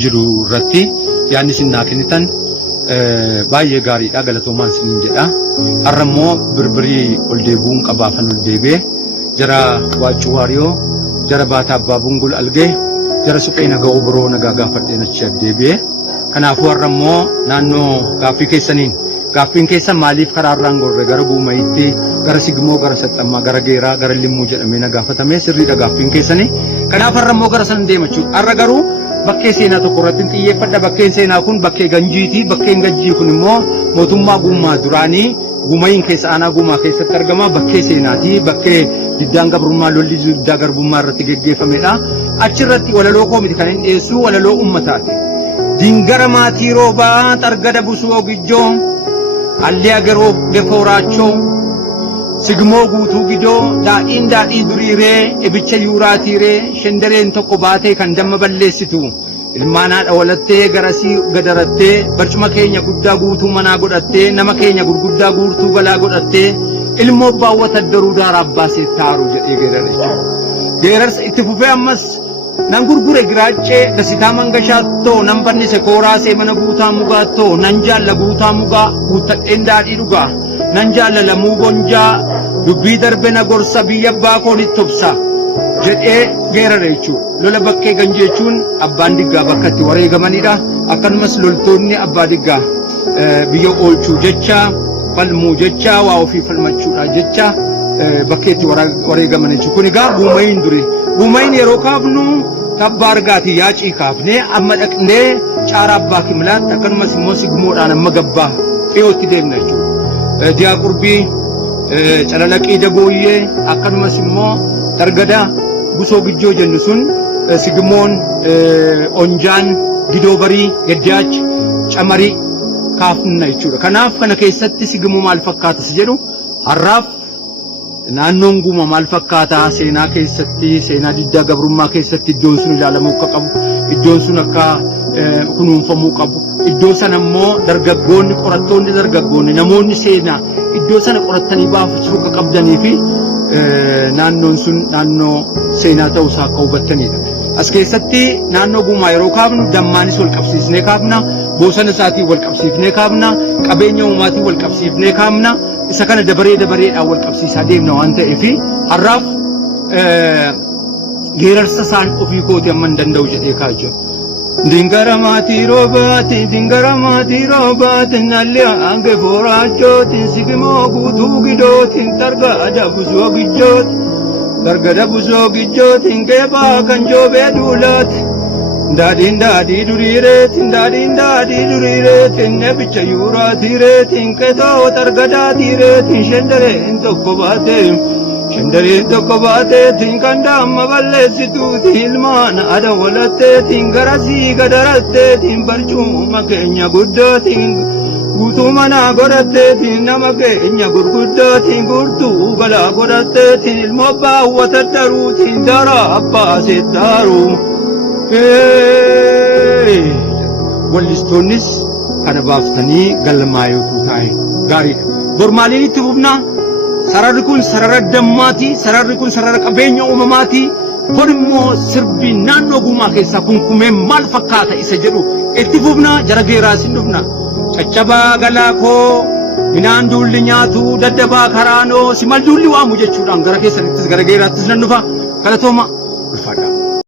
jiru irratti yaadni sinnaa kennitan baay'ee gaariidha galatoomaan siniin jedha. Har'a immoo birbirii ol deebuun qabaafan ol deebee jara waachuu waariyoo jara baataa abbaa bungul algee jara suphee nagaa biroo nagaa gaafadheen achi deebi'ee kanaafuu har'a immoo naannoo gaaffii keessaniin gaaffiin keessan maaliif karaarraan gorre gara guumayitti gara sigmoo gara saxxammaa gara geeraa gara limmuu jedhamee na gaafatame sirriidha gaaffiin keessanii. Kanaaf har'a immoo gara san deema jechuudha. Har'a garuu bakkee seenaa tokko irratti xiyyeeffadha. Bakkeen seenaa kun bakkee Ganjiiti. Bakkeen Ganjii kun immoo mootummaa Guumaa duraanii Guumayin keessa aanaa Guumaa keessatti argama. Bakkee seenaati. Bakkee diddaan gabrummaa lolli diddaa garbummaa irratti geggeeffamedha. Achirratti walaloo koomiti kan hin dhiyeessu walaloo uummataati. Dingara maatii roobaa xargada busuu gijjoo alliyaa garoo gefooraachoo sigmoo guutuu gidoo daadhiin daadhii duriiree ibicha yuuraatiiree shendareen tokko baatee kan damma balleessitu ilmaan haadha walattee garasii gadarattee barcuma keenya guddaa guutuu manaa godhattee nama keenya gurguddaa guurtuu galaa godhattee ilmoo baawwata daruu daaraaf baasee taaru jedhee geerarcha. Geerarsa itti fufee ammas nan gurgure giraachee dasitaa mangashaattoo nan bannise kooraasee mana guutaa mugaattoo nan jaalla guutaa mugaa guuttadheen daadhii dhugaa nan jaallala mugonjaa dubbii darbe na gorsa biyya abbaa koonitti obsa jedhee geerare jechuudha. Lola bakkee Ganjii jechuun abbaan diggaa bakka itti wareegamanidha. Akkasumas loltoonni abbaa diggaa biyya oolchuu jecha falmuu jecha waa ofii falmachuudha jecha bakkee itti wareegaman jechuudha. Kun egaa Guumayin duri. Guumayin yeroo kaafnu kabbaa argaati yaacii kaafnee amma dhaqnee caara abbaa kimlaatti akkasumas immoo sigmoodhaan amma gabbaa dhiyootti deemna jechuudha. Diyaa qurbii calalaqii dagooyyee akkasumas immoo targada busoo gijjoo jennu sun sigmoon onjaan gidoo barii gaddaach camarii kaafna jechuudha. Kanaaf kana keessatti sigmoo maal fakkaata si jedhu har'aaf naannoon Guumaa maal fakkaata seenaa keessatti seenaa diddaa gabrummaa keessatti iddoon sun ilaalamuu akka qabu iddoon sun akka kunuunfamuu qabu iddoo sana immoo dargaggoonni qorattoonni dargaggoonni namoonni seenaa iddoo sana qorattanii baafachuu akka qabdanii fi naannoon sun naannoo seenaa ta'uu isaa akka hubattanidha. As keessatti naannoo Guumaa yeroo kaafnu dammaanis wal qabsiifnee kaafna bosona isaatiin wal qabsiifnee kaafna qabeenya uumaatiin wal qabsiifnee kaafna isa kana dabareedhaan wal qabsiisaa deemna waan ta'eef har'aaf geerarsa isaan ofii kooti amma hin danda'u jedhee kaa'u. Dingara maatii roobaati nalliyaa hange fooraachooti sigmoo guutuu gidootiin targada busoo gijjooti geebaa kan joobee duulaati. Daadhiin daadhii duriireetiin nebicha yuuraatiireetiin qexoo targadaatiireetiin shendareen tokko baateetiin kan damma balleessituutiin ilmaan haadha walatteetiin garasii gadaratteetiin barcuma keenya guddootiin guutuu manaa godhatteetiin nama keenya gurguddootiin guurtuu galaa godhatteetiin ilmoo baawwata daruutiin daraa abbaasee daaruu. Wallistoonnis kana baaftanii galmaayootu taa'e gaariidha. Bormaaliin itti fufnaa sararri kun sarara dammaatii sararri kun sarara qabeenya uumamaatii kun immoo sirbii naannoo Guumaa keessaa kunkumee maal fakkaata isa jedhu itti fufnaa jara geeraas hin dhufna. Caccabaa galaa koo minaan duulli nyaatu daddabaa karaanoo si mal duulli waamu jechuudhaan gara keessanittis gara geeraattis nan dhufa galatooma.